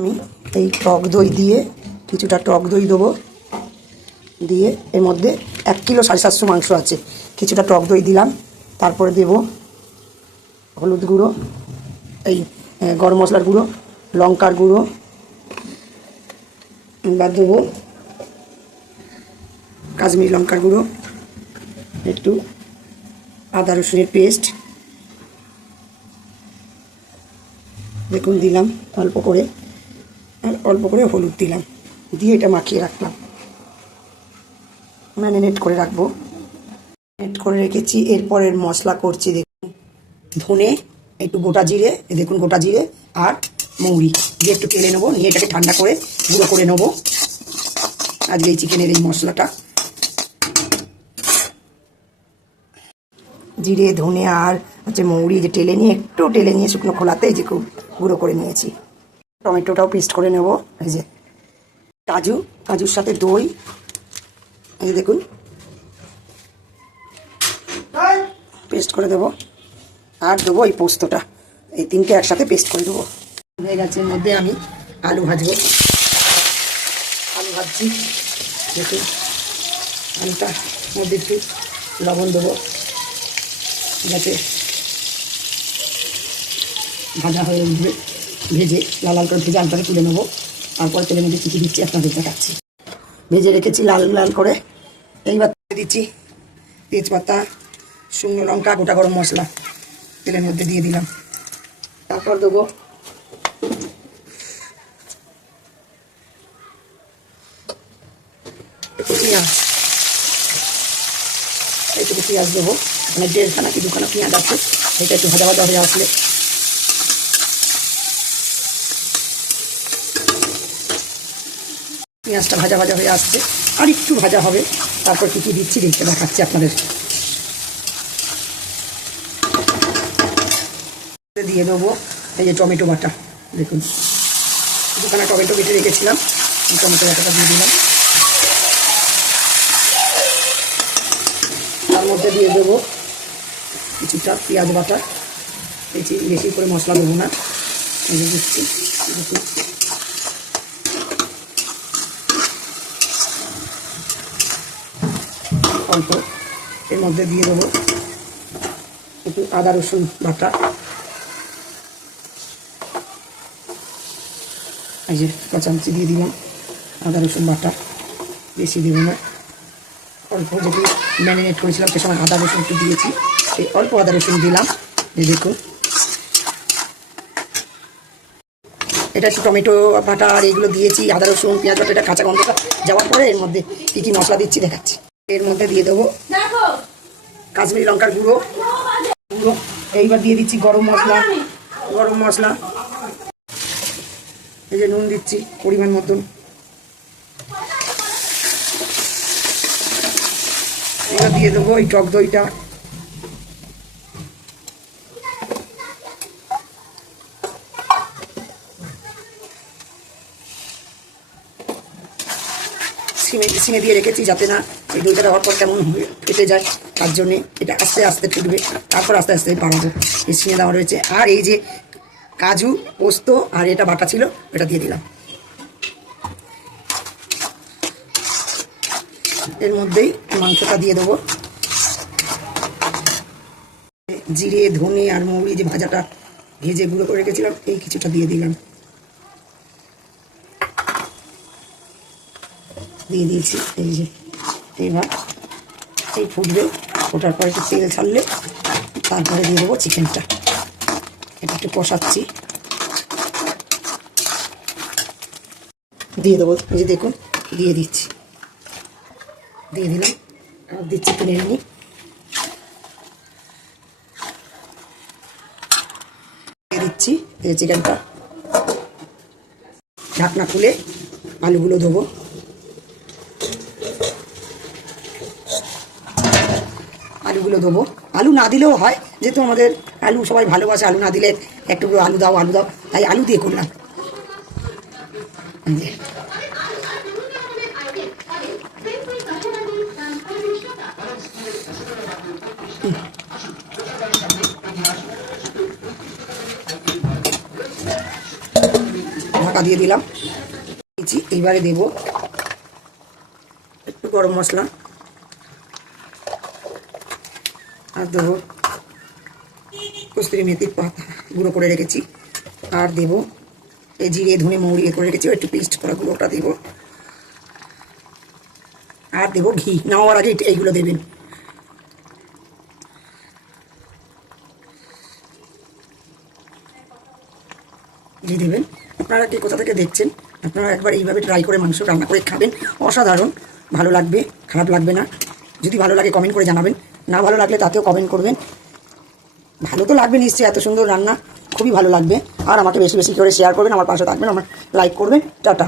আমি এই টক দই দিয়ে কিছুটা টক দই দেবো, দিয়ে এর মধ্যে 1 কিলো 750 মাংস আছে, কিছুটা টক দই দিলাম। তারপরে দেব হলুদ গুঁড়ো, এই গরম মশলার গুঁড়ো, লঙ্কার গুঁড়ো, এবার দেবো কাশ্মীরি লঙ্কার গুঁড়ো, একটু আদা রসুনের পেস্ট দেখুন দিলাম অল্প করে, আর অল্প করে হলুদ দিলাম, দিয়ে এটা মাখিয়ে রাখলাম, ম্যারিনেট করে রাখবো। ম্যারিনেট করে রেখেছি। এরপরের মশলা করছি দেখুন, ধনে, একটু গোটা জিরে, দেখুন গোটা জিরে আর মৌরি দিয়ে একটু তেলে নেবো, নিয়ে এটাকে ঠান্ডা করে গুঁড়ো করে নেবো। আজকে এই চিকেনের এই মশলাটা জিরে ধনে আর মৌরি যে টেলে নিয়ে একটু টেলে নিয়ে শুকনো খোলাতে এই যে খুব গুঁড়ো করে নিয়েছি। টমেটোটাও পেস্ট করে নেব। এই যে কাজুর সাথে দই, এই যে দেখুন পেস্ট করে দেবো, আর দেবো এই পোস্তটা, এই তিনটে একসাথে পেস্ট করে দেবো। হয়ে গেছে। এর মধ্যে আমি আলু ভাজবো, আলু ভাজছি দেখুন, আলুটার মধ্যে একটু লবণ দেবো যাতে ভাজা হয়ে উঠবে, ভেজে লাল লাল করে ভেজে আলুটাকে তুলে নেবো। তারপর তেলের মধ্যে চিকি দিচ্ছি, আপনাদের দেখাচ্ছি। ভেজে রেখেছি লাল লাল করে, এইবার দিচ্ছি তেজপাতা, শুকনো লঙ্কা, গোটা গরম মশলা তেলের মধ্যে দিয়ে দিলাম। তারপর দেবো পেঁয়াজ, এইটুকু পেঁয়াজ দেবো, মানে 1.5খানা কি 2খানা পেঁয়াজ আছে, এটা একটু ভাজা ভাজা হয়ে আসলে পেঁয়াজটা ভাজা ভাজা হয়ে আসছে, আর একটু ভাজা হবে। তারপর কী কী দিচ্ছি দেখতে দেখাচ্ছি আপনাদের। দিয়ে দেবো এই যে টমেটো বাটা, দেখুন 2খানা টমেটো কেটে রেখেছিলাম, টমেটো বাটাটা দিয়ে দিলাম। তার মধ্যে দিয়ে দেবো কিছুটা পেঁয়াজ বাটা, বেশি করে মশলা দেবো না, এই যে দিচ্ছি দেখুন। অল্প এর মধ্যে দিয়ে দেবো একটু আদা রসুন বাটা, এই যে কাঁচামচি দিয়ে দিলাম, আদা রসুন বাটা বেশি দেবো না, অল্প যেটি ম্যারিনেট করেছিলাম সে সময় আদা রসুন একটু দিয়েছি, এই অল্প আদা রসুন দিলাম। এই দেখুন এটা একটু টমেটো বাটা আর এগুলো দিয়েছি, আদা রসুন পেঁয়াজ বাটা, এটা কাঁচা গন্ধটা যাওয়ার পরে এর মধ্যে কী কী মশলা দিচ্ছি দেখাচ্ছি। এর মধ্যে দিয়ে দেবো কাশ্মীরি লঙ্কার গুঁড়ো, এইবার দিয়ে দিচ্ছি গরম মশলা, এই যে নুন দিচ্ছি পরিমাণ মতন, এবার দিয়ে দেবো এই টক দইটা, সিমে দিয়ে রেখেছি যাতে না এই দইটা দেওয়ার পর কেমন ফেটে যায়, তার জন্যে এটা আস্তে আস্তে ফুটবে, তারপর আস্তে আস্তে বাড়াবো। এই সিমে দেওয়া রয়েছে, আর এই যে কাজু পোস্ত আর এটা বাটা ছিল এটা দিয়ে দিলাম। এর মধ্যেই মাংসটা দিয়ে দেবো, জিরে ধনে আর মৌরি যে ভাজাটা ভেজে গুঁড়ো করে রেখেছিলাম এই কিছুটা দিয়ে দিলাম, দিয়ে দিয়েছি। এই যে এবার এই ফুটবে, ফোটার পরে একটু তেল ছাড়লে তারপরে দিয়ে দেবো চিকেনটা, এটা একটু কষাচ্ছি, দিয়ে দেবো। এই যে দেখুন দিয়ে দিচ্ছি, দিয়ে দিলাম, আর দিচ্ছি একটু নেড়ে নিই, দিয়ে দিচ্ছি এই চিকেনটা, ঢাকনা খুলে আলুগুলো দেবো, আলু না দিলেও হয়, যেহেতু আমাদের আলু সবাই ভালোবাসে, আলু না দিলে একটু আলু দাও তাই আলু দিয়ে করলাম। ঢাকা লঙ্কা দিয়ে দিলাম, এইবারে দেব একটু গরম মশলা, আর দেবো কস্তুরি মেথির পাতা গুঁড়ো করে রেখেছি, আর দেবো এই জিরে ধনে মৌরি করে রেখেছি একটু পেস্ট করা গুঁড়োটা দেবো, আর দেবো ঘি। নামাবার আগে এইগুলো দেবেন। ঘি দেবেন। আপনারা কে কোথা থেকে দেখছেন, আপনারা একবার এইভাবে ট্রাই করে মাংস রান্না করে খাবেন, অসাধারণ ভালো লাগবে, খারাপ লাগবে না। যদি ভালো লাগে কমেন্ট করে জানাবেন, না ভালো লাগলে তাতেও কমেন্ট করবেন। ভালো তো লাগবে নিশ্চয়ই, এত সুন্দর রান্না খুবই ভালো লাগবে। আর আমাকে বেশি বেশি করে শেয়ার করবেন, আমার পাশে থাকবেন, আমার লাইক করবেন। টাটা।